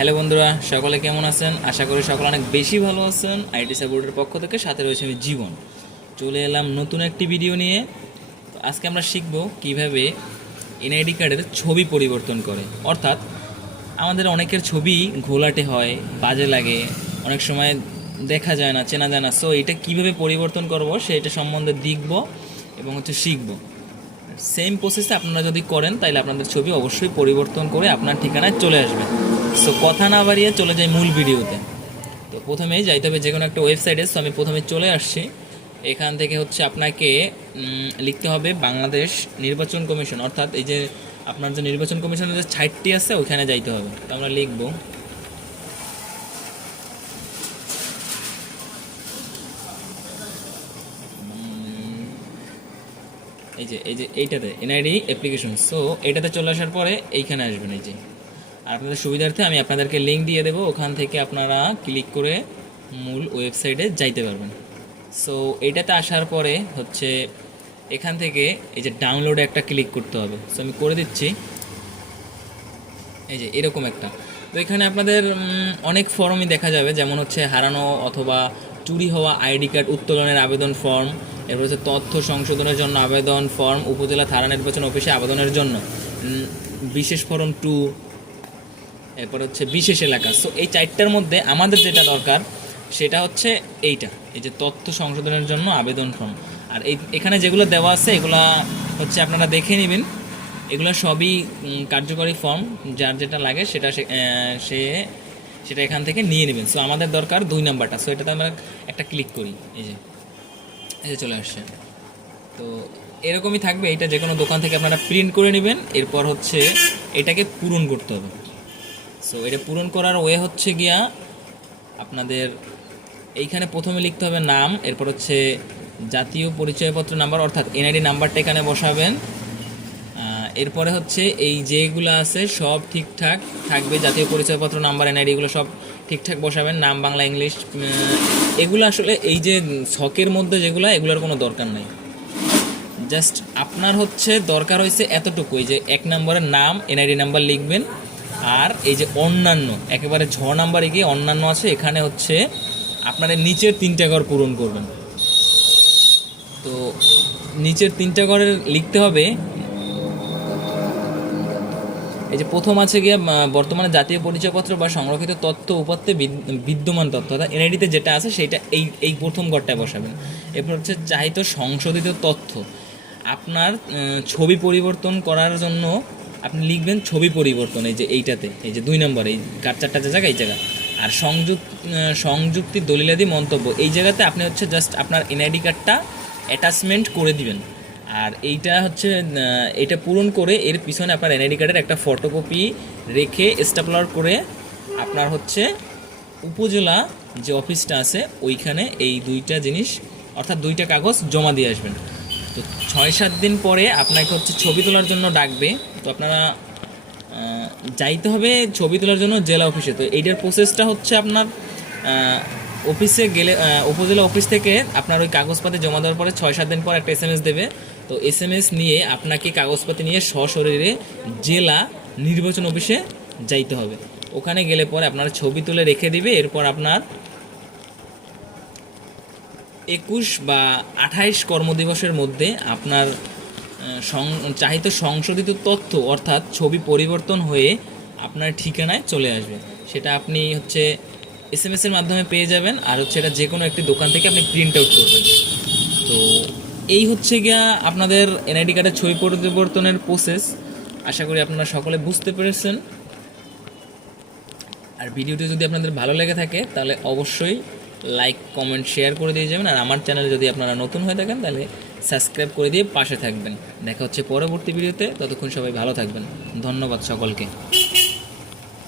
Hello বন্ধুরা, সকলে কেমন আছেন? আশা করি সকলে অনেক বেশি ভালো আছেন। আইটি সাপোর্টের পক্ষ থেকে সাথে রয়েছে আমি জীবন। চলে এলাম নতুন একটি ভিডিও নিয়ে। তো আজকে আমরা শিখব কীভাবে এনআইডি কার্ডের ছবি পরিবর্তন করে। অর্থাৎ আমাদের অনেকের ছবি ঘোলাটে হয়, বাজে লাগে, অনেক সময় দেখা যায় না, চেনা যায় না। সো এটা কীভাবে পরিবর্তন করব সেটা সম্বন্ধে দেখব এবং হচ্ছে শিখব। সেম প্রসেসে আপনারা যদি করেন, তাহলে আপনাদের ছবি অবশ্যই পরিবর্তন করে আপনার ঠিকানায় চলে আসবে। সো কথা না বাড়িয়ে চলে যাই মূল ভিডিওতে। তো প্রথমেই যাইতে হবে যে কোনো একটা ওয়েবসাইটে। সো আমি প্রথমে চলে আসছি। এখান থেকে হচ্ছে আপনাকে লিখতে হবে বাংলাদেশ নির্বাচন কমিশন। অর্থাৎ এই যে আপনার যে নির্বাচন কমিশনের যে সাইটটি আছে, ওইখানে যাইতে হবে। তো আমরা লিখব। এই যে এই যে, এইটাতে, এনআইডি অ্যাপ্লিকেশন। সো এটাতে চলে আসার পরে এইখানে আসবেন, এই যে। আর আপনাদের সুবিধার্থে আমি আপনাদেরকে লিঙ্ক দিয়ে দেবো। ওখান থেকে আপনারা ক্লিক করে মূল ওয়েবসাইটে যাইতে পারবেন। সো এইটাতে আসার পরে হচ্ছে এখান থেকে এই যে ডাউনলোডে একটা ক্লিক করতে হবে। সো আমি করে দিচ্ছি। এই যে এরকম একটা। তো এখানে আপনাদের অনেক ফর্মই দেখা যাবে। যেমন হচ্ছে হারানো অথবা চুরি হওয়া আইডি কার্ড উত্তোলনের আবেদন ফর্ম এরপর হচ্ছে তথ্য সংশোধনের জন্য আবেদন ফর্ম উপজেলা থানা নির্বাচন অফিসে আবেদনের জন্য। বিশেষ ফর্ম টু এরপর হচ্ছে বিশেষ এলাকা। সো এই চারটার মধ্যে আমাদের যেটা দরকার, সেটা হচ্ছে এইটা। এই যে তথ্য সংশোধনের জন্য আবেদন ফর্ম আর এই, এখানে যেগুলো দেওয়া আছে, এগুলা হচ্ছে আপনারা দেখে নেবেন। এগুলো সবই কার্যকরী ফর্ম যার যেটা লাগে, সেটা সে সেটা এখান থেকে নিয়ে নেবেন। সো আমাদের দরকার দুই নাম্বারটা। সো এটাতে আমরা একটা ক্লিক করি। এই যে এই যে চলে আসছে। তো, এরকমই থাকবে। এটা যে কোনো দোকান থেকে আপনারা প্রিন্ট করে নেবেন। এরপর হচ্ছে, এটাকে পূরণ করতে হবে। সো এটা পূরণ করার ওয়ে হচ্ছে গিয়া আপনাদের এইখানে প্রথমে লিখতে হবে নাম, এরপর হচ্ছে জাতীয় পরিচয়পত্র নাম্বার অর্থাৎ এনআইডি নাম্বারটা এখানে বসাবেন। এরপরে হচ্ছে এই যেগুলো আছে সব ঠিকঠাক থাকবে, জাতীয় পরিচয়পত্র নাম্বার এনআইডি এগুলো সব ঠিকঠাক বসাবেন, নাম বাংলা ইংলিশ এগুলো আসলে এই যে ছকের মধ্যে যেগুলো, এগুলোর কোনো দরকার নেই। জাস্ট আপনার হচ্ছে দরকার হয়েছে এতটুকু, এই যে এক নম্বরের নাম এনআইডি নাম্বার লিখবেন আর এই যে অন্যান্য, একেবারে ছ নাম্বারে গিয়ে অন্যান্য আছে, এখানে হচ্ছে আপনার নিচের তিনটা ঘর পূরণ করবেন। তো নিচের তিনটা ঘরের লিখতে হবে, এই যে প্রথম আছে গিয়ে বর্তমানে জাতীয় পরিচয়পত্র বা সংরক্ষিত তথ্য উপাত্তে বিদ- বিদ্যমান তথ্য, অর্থাৎ এনআইডিতে যেটা আছে সেইটা এই এই প্রথম ঘরটায় বসাবেন। এরপর হচ্ছে চাহিত সংশোধিত তথ্য। আপনার ছবি পরিবর্তন করার জন্য আপনি লিখবেন ছবি পরিবর্তন, এই যে এইটাতে, এই যে দুই নম্বর, এই কার চারটা যে জায়গা, এই জায়গা। আর সংযুক্ত সংযুক্তি দলিলাদি মন্তব্য, এই জায়গাতে আপনি হচ্ছে জাস্ট আপনার এনআইডি কার্ডটা অ্যাটাচমেন্ট করে দিবেন। আর এইটা হচ্ছে এটা পূরণ করে এর পিছনে আপনার এনআইডি কার্ডের একটা ফটোকপি রেখে স্টাপলার করে আপনার হচ্ছে উপজেলা যে অফিসটা আছে, ওইখানে এই দুইটা জিনিস, অর্থাৎ দুইটা কাগজ জমা দিয়ে আসবেন। তো ছয় সাত দিন পরে আপনাকে হচ্ছে ছবি তোলার জন্য ডাকবে। তো আপনারা যাইতে হবে ছবি তোলার জন্য জেলা অফিসে। তো এইটার প্রসেসটা হচ্ছে আপনার অফিসে গেলে উপজেলা অফিস থেকে আপনার ওই কাগজপাতি জমা দেওয়ার পরে ছয় সাত দিন পর একটা এস দেবে। তো এস এম এস নিয়ে আপনাকে কাগজপাতি নিয়ে সশরীরে জেলা নির্বাচন অফিসে যাইতে হবে। ওখানে গেলে পরে আপনার ছবি তুলে রেখে দিবে। এরপর আপনার একুশ বা আঠাইশ কর্মদিবসের মধ্যে আপনার চাহিত সংশোধিত তথ্য অর্থাৎ ছবি পরিবর্তন হয়ে আপনার ঠিকানায় চলে আসবে। সেটা আপনি হচ্ছে এস এম এর মাধ্যমে পেয়ে যাবেন আর হচ্ছে এটা যে কোনো একটি দোকান থেকে আপনি প্রিন্ট আউট করবেন। তো এই হচ্ছে গিয়া আপনাদের এনআইডি কার্ডের ছবি পরিবর্তনের প্রসেস আশা করি আপনারা সকলে বুঝতে পেরেছেন। আর ভিডিওটি যদি আপনাদের ভালো লেগে থাকে, তাহলে অবশ্যই লাইক কমেন্ট শেয়ার করে দিয়ে যাবেন। আর আমার চ্যানেলে যদি আপনারা নতুন হয়ে থাকেন, তাহলে সাবস্ক্রাইব করে দিয়ে পাশে থাকবেন। দেখা হচ্ছে পরবর্তী ভিডিওতে। ততক্ষণ সবাই ভালো থাকবেন। ধন্যবাদ সকলকে।